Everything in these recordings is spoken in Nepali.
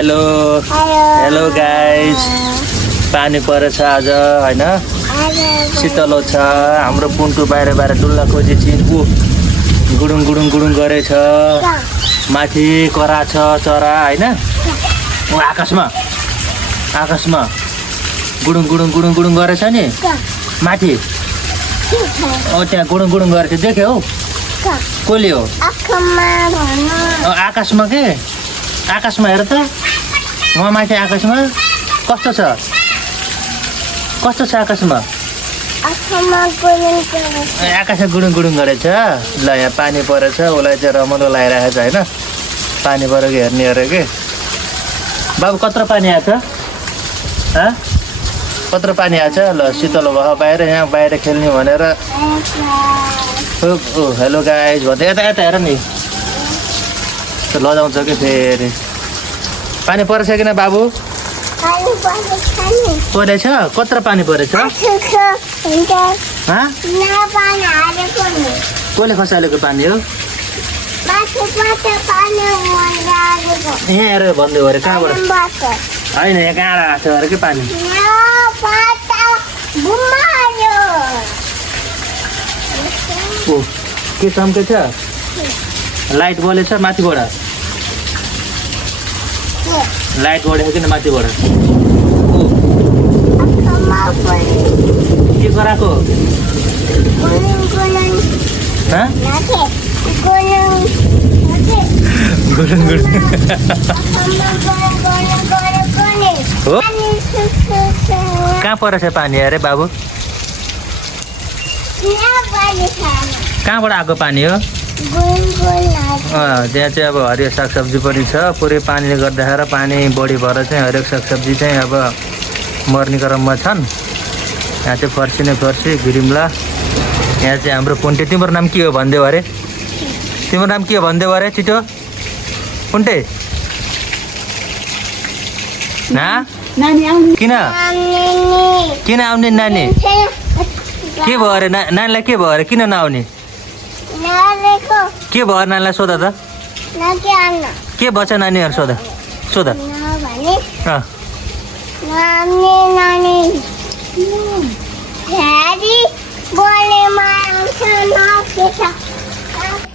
हेलो हेलो गाइस, पानी परेछ आज हैन, शीतलो छ। हाम्रो पुन्टु बाहिर बाहिर डुल्न खोजेछि, गुडुङ गुडुङ गुडुङ गरेछ। माथि करा छ चरा हैन, आकाशमा आकाशमा गुडुङ गुडुङ गुडुङ गुडुङ गरेछ नि माथि। त्यहाँ गुडुङ गुडुङ गरेछ, देख्यौ? कसले हो? आकाशमा के? आकाशमा हेर त, वहाँ माथि आकाशमा कस्तो छ? कस्तो छ आकाशमा? आकाशमा गुडुङ गुडुङ गरेछ। ल यहाँ पानी परेछ, उसलाई चाहिँ रमाइलो लागिरहेको छ होइन, पानी परेको हेर्ने अरे के। बाबु कत्रो पानी आएछ? कत्रो पानी आएछ? ल शीतलो भयो बाहिर, यहाँ बाहिर खेल्ने भनेर। हेलो गाइज भन्दै यता यता हेर नि, लजाउँछ कि फेरि। पानी परेछ किन बाबु? परेछ? कत्रो पानी परेछ? कसले खसालेको पानी हो? यहाँ हेर भन्दै अरे कहाँबाट? होइन यहाँ कहाँबाट आएको छ अरे के पानी? के चम्केछ? लाइट बलेछ माथिबाट? लाइट बढेको किन माथिबाट? के गराएको? हो कहाँ परेछ पानी अरे बाबु? कहाँबाट आएको पानी हो? त्यहाँ चाहिँ अब हरियो सागसब्जी पनि छ। पुरै पानीले गर्दाखेरि पानी बढी भएर चाहिँ हरेक सागसब्जी चाहिँ अब मर्ने क्रममा छन्। यहाँ चाहिँ फर्सी नै फर्सी, गिरिम्ला। यहाँ चाहिँ हाम्रो पुन्टे। तिम्रो नाम के हो भनिदेऊ अरे? तिम्रो नाम के हो भनिदेऊ अरे छिटो? पुन्टे किन किन आउने नानी? के भयो अरे? नानीलाई के भयो अरे? किन नआउने? के भयो नानीलाई सोध त? के भन्छ नानीहरू? सोध सोध।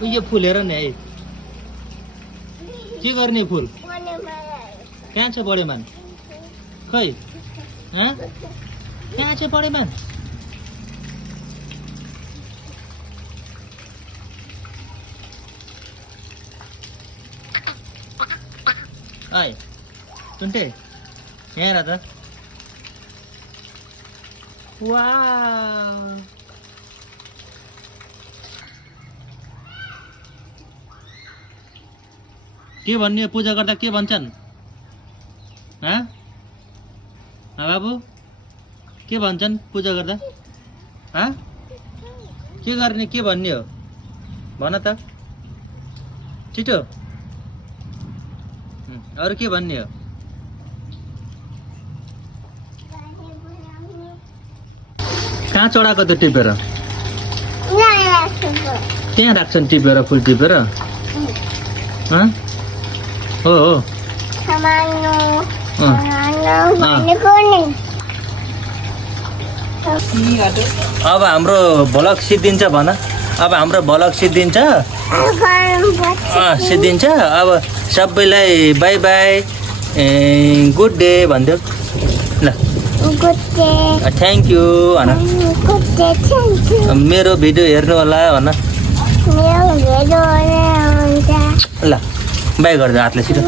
यो फुल हेर नि है, के गर्ने फुल? कहाँ छ बडेमान? खै कहाँ छ बडेमान? है सुन्टे यहाँ हेर त। वाह के भन्ने? पूजा गर्दा के भन्छन्? बाबु के भन्छन् पूजा गर्दा? के गर्ने? के भन्ने हो भन त छिटो। अरू के भन्ने हो? कहाँ चढाएको त टिपेर? त्यहाँ राख्छन् टिपेर, फुल टिपेर? हो हो। अब हाम्रो भ्लग सिद्धिन्छ भन। अब हाम्रो भ्लग सिद्धिन्छ, सिद्धिन्छ। अब सबैलाई बाई बाई, गुड डे भनिदेऊ ल। थ्याङ्क यू भन। मेरो भिडियो हेर्नु होला भन ल। बाई गरिदियो हातले छिटो।